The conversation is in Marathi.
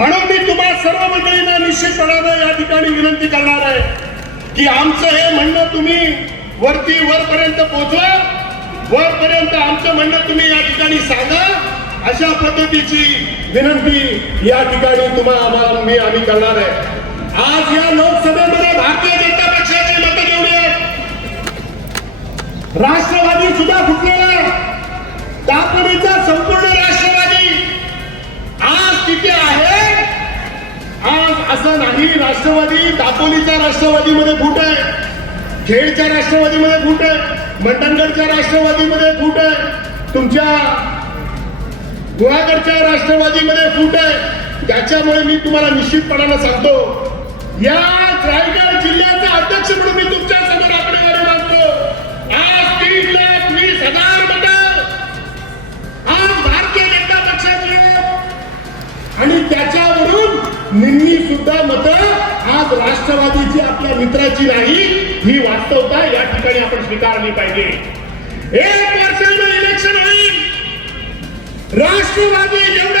म्हणून मी तुम्हाला सर्व मंडळींना निश्चितपणानं या ठिकाणी विनंती करणार आहे की आमचं हे म्हणणं तुम्ही वरती वरपर्यंत पोहोचवा वरपर्यंत आमचं म्हणणं तुम्ही या ठिकाणी सांगा. अशा पद्धतीची विनंती या ठिकाणी तुम्हाला मी आम्ही करणार आहे. आज या लोकसभेमध्ये भारतीय जनता पक्षाचे मत जेवढी आहेत राष्ट्रवादी सुद्धा फुटलेला आहे. तातडीचा संपूर्ण राष्ट्रवादी आज तिथे आहे. असं नाही राष्ट्रवादी दापोलीच्या राष्ट्रवादीमध्ये फूट आहे. खेडच्या राष्ट्रवादीमध्ये फूट आहे. मंडणगडच्या राष्ट्रवादीमध्ये फूट आहे. तुमच्या गुहागडच्या राष्ट्रवादीमध्ये फूट आहे. त्याच्यामुळे मी तुम्हाला निश्चितपणानं सांगतो या रायगड जिल्ह्याचा अध्यक्ष म्हणून मी तुमच्यासमोर निम्मी सुद्धा मत आज राष्ट्रवादीची आपल्या मित्राची नाही ही वास्तवता या ठिकाणी आपण स्वीकारली पाहिजे. एक वर्षाचं इलेक्शन होईल राष्ट्रवादी जेवढे